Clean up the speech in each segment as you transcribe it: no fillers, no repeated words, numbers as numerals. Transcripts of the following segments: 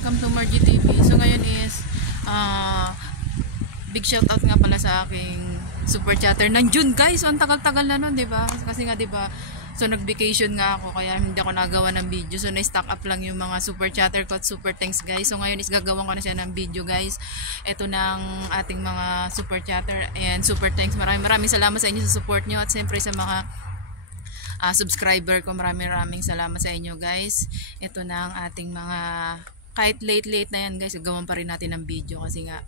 welcome to Margie TV. So ngayon is big shoutout nga pala sa aking super chatter ng June guys. So ang tagal-tagal na nun, 'di ba? Kasi nga 'di ba? So nag-vacation nga ako kaya hindi ako nagawa ng video. So na-stock up lang yung mga super chatter ko at super thanks guys. So ngayon is gagawin ko na siya ng video guys. Ito ng ating mga super chatter and super thanks. Maraming salamat sa inyo sa support nyo at siyempre sa mga subscriber ko, maraming salamat sa inyo guys. Ito na ang ating mga, kahit late na yan guys, gagawin pa rin natin ng video kasi nga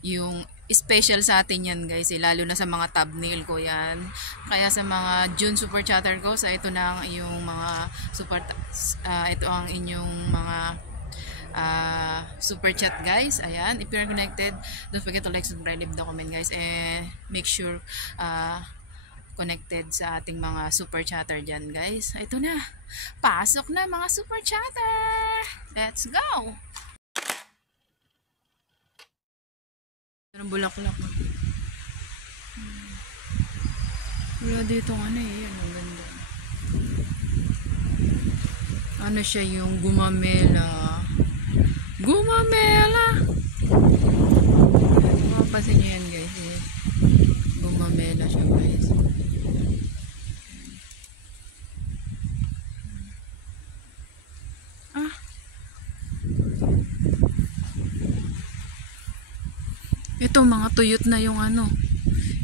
yung special sa atin yan guys, lalo na sa mga thumbnail ko yan. Kaya sa mga June super chatter ko, sa ito na ang yung mga super ito ang inyong mga super chat guys. Ayan, if you're connected, don't forget to like, subscribe, leave the comment guys, and make sure connected sa ating mga super chatter dyan guys. Ito na, pasok na mga super chatter, let's go. Ang bulaklak wala dito yan, ang ganda. Ano siya, yung gumamela mapapansin nyo yan guys, gumamela siya guys. Ito mga tuyot na yung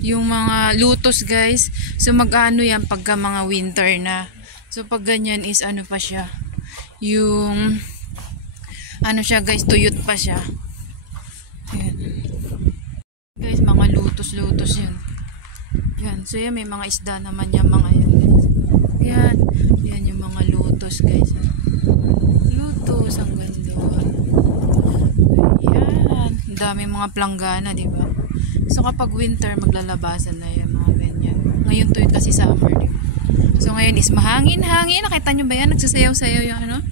yung mga lutos guys. So mag-ano yan pagka mga winter na. So pag ganyan is pa siya, yung siya guys, tuyot pa siya. Ayan guys, mga lutos yan. Yan, so yan, may mga isda naman yan mga yan guys. Yan yung mga lutos guys. Lutos, ang ganda. Yan, dami mga planggana, di ba? So kapag winter, maglalabasan na yan mga ganyan. Ngayon to kasi summer, di ba? So ngayon is mahangin. Nakita nyo ba yan? Nagsasayaw-sayaw yung